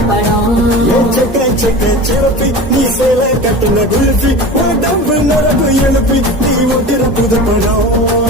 படம் சிறப்பி நீ சேலை கட்டின குல்ஃபி உடம்பு நரம்பு எழுப்பி நீ ஒட்டிற புது படம்